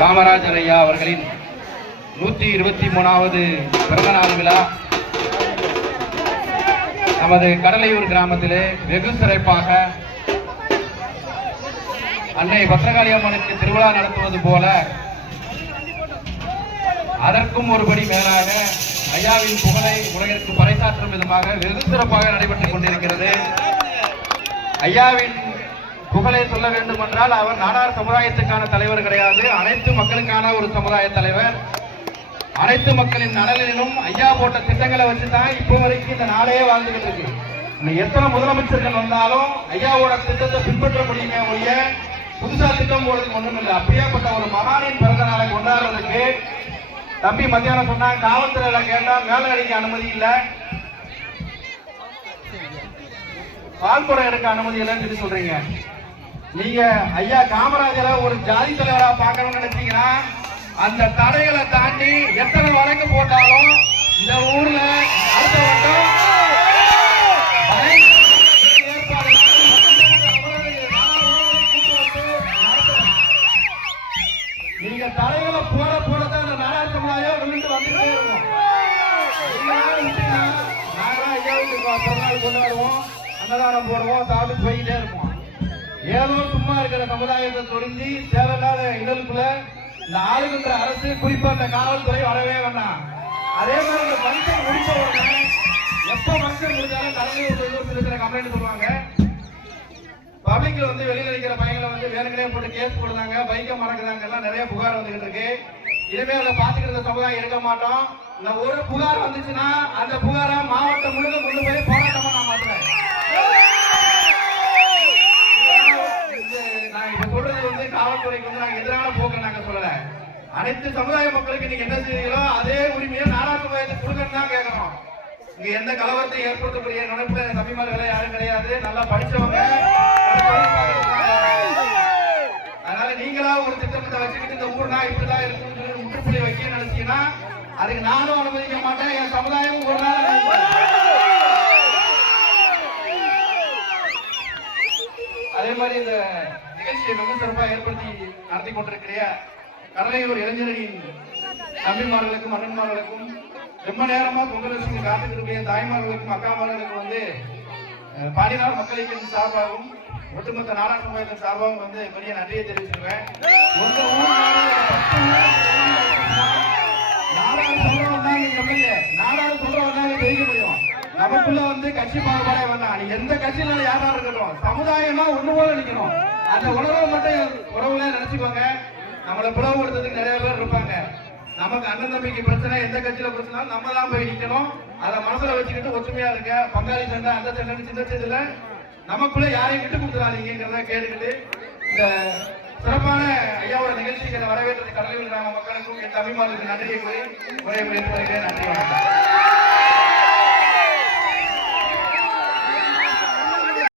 காமராஜர் ஐயா அவர்களின் 123வது பிறந்தநாள் விழா நமது கடலையூர் கிராமத்திலே வெகு சிறப்பாக அன்னை பத்ரகாளி அம்மனுக்கு திருவிழா நடத்துவது போல அதற்கும் ஒருபடி மேலாக ஐயாவின் புகழை உலகிற்கு பறைசாற்றும் விதமாக வெகு சிறப்பாக நடைபெற்றுக் கொண்டிருக்கிறது. ஐயாவின் புகழை சொல்ல வேண்டும் என்றால் அவர் நாடார் சமுதாயத்துக்கான தலைவர் கிடையாது, அனைத்து மக்களுக்கான ஒரு சமுதாய தலைவர். அனைத்து மக்களின் நலனிலும் ஐயா போட்ட திட்டங்களை வச்சுதான் இப்போ வரைக்கும் இந்த நாடே வாழ்ந்துகிட்டு இருக்கு. எத்தனை முதலமைச்சர்கள் வந்தாலும் ஐயாவோட திட்டத்தை பின்பற்ற முடியுமே ஒழிய புதுசா திட்டம் போடுறதுக்கு ஒண்ணும் இல்லை. அப்படியேப்பட்ட ஒரு மகானின் பிறந்த நாளை கொண்டாடுறதுக்கு தம்பி மத்தியானம் சொன்னாங்க, காவல்துறையில கேட்டா மேல அடிக்க அனுமதி இல்லை, பால்குடம் எடுக்க அனுமதி இல்லைன்னு சொல்லி சொல்றீங்க. நீங்க ஐயா காமராஜரை ஒரு ஜாதி தலைவரா பார்க்கணும்னு நினைச்சீங்கன்னா அந்த தடைகளை தாண்டி எத்தனை வழக்கு போட்டாலும் இந்த ஊர்ல அடுத்த வட்டம் நீங்க தடைகளை போட போடதான் அந்த நாடார் சமுதாயம் விழுந்து வந்துட்டே இருக்கும். நாங்களாம் ஐயாவுக்கு பிறந்தநாள் கொண்டாடுவோம், அன்னதானம் போடுவோம், சாப்பிட்டு போய்கிட்டே இருப்போம். ஏதோ சும்மா இருக்கிற சமுதாயத்தை தொழிஞ்சு தேவையில்லாத இடலுக்குள்ள இந்த ஆளுகின்ற அரசு குறிப்பா இந்த காவல்துறை வரவே வேண்டாம். அதே மாதிரி இந்த மனுஷன் முடிச்ச உடனே எப்ப மனுஷன் முடிஞ்சாலும் தலைமையில் இருக்கிற கம்ப்ளைண்ட் சொல்லுவாங்க. பப்ளிக்ல வெளியில இருக்கிற பையங்களை வேணுங்களே போட்டு கேஸ் போடுறாங்க, பைக்கை மறக்குறாங்க, எல்லாம் நிறைய புகார் வந்துகிட்டு இருக்கு. இனிமே அதை பாத்துக்கிற சமுதாயம் இருக்க மாட்டோம். இந்த ஒரு புகார் வந்துச்சுன்னா அந்த புகாரை மாவட்டம் முழுக்க கொண்டு போய் போராட்டமா நான் மாத்துறேன். காவல்துறைக்கு நாங்க எதிரான போக்க நாங்க சொல்லல. அனைத்து சமுதாய மக்களுக்கு நீங்க என்ன செய்யறீங்களோ அதே உரிமையை நாடார் சமுதாயத்துக்கு கொடுக்கணும் தான் கேட்கணும். இங்க எந்த கலவரத்தை ஏற்படுத்தக்கூடிய நினைப்புல தம்பிமார்களே யாரும் கிடையாது, நல்லா படிச்சவங்க. அதனால நீங்களா ஒரு திட்டத்தை வச்சுக்கிட்டு இந்த ஊர் நான் இப்படிதான் இருக்குன்னு முற்றுப்புள்ளி வைக்க நினைச்சீங்கன்னா அதுக்கு நானும் அனுமதிக்க மாட்டேன், என் சமுதாயமும் ஒரு நாள். அதே மாதிரி இந்த நிகழ்ச்சியை மிக சிறப்பாக ஏற்படுத்தி நடத்தி கொண்டிருக்கிற கடலையூர் இளைஞரின் தம்பிமார்களுக்கும் அண்ணன்மார்களுக்கும் ரொம்ப நேரமா பொங்கல் காத்துட்டு இருக்கிற தாய்மார்களுக்கும் அக்காமார்களுக்கும் பாடினார் மக்கள் இயக்கத்தின் சார்பாகவும் ஒட்டுமொத்த நாடார் சமுதாயத்தின் சார்பாகவும் பெரிய நன்றியை தெரிவிச்சிருக்கேன். உங்க ஊர் நாடார் சொல்றவங்க ஜெயிக்க முடியும். நமக்குள்ள கட்சி பாகுபாடே வேண்டாம். நீ எந்த கட்சியில யாரா இருக்கட்டும், சமுதாயமா ஒண்ணு போல நிக்கணும். அந்த உணர்வை மட்டும் உறவுல நினைச்சுக்கோங்க. நம்மளை பிளவுபடுத்துறதுக்கு நிறைய பேர் இருப்பாங்க. நமக்கு அண்ணன் தம்பிக்கு பிரச்சனை, எந்த கட்சியில பிரச்சனை நம்ம தான் போய் நிக்கணும். அதை மனசுல வச்சுக்கிட்டு ஒற்றுமையா இருக்க. பங்காளி சண்டை அந்த சண்டை சின்ன சின்னதுல நமக்குள்ள யாரையும் விட்டு கொடுத்துறாதீங்கிறத கேட்டுக்கிட்டு இந்த சிறப்பான ஐயாவோட நிகழ்ச்சிகளை வரவேற்றது கடலையூர் கிராம மக்களுக்கும் என் தம்பிமார்களுக்கு நன்றியை கூறி உரையை நன்றி வணக்கம்.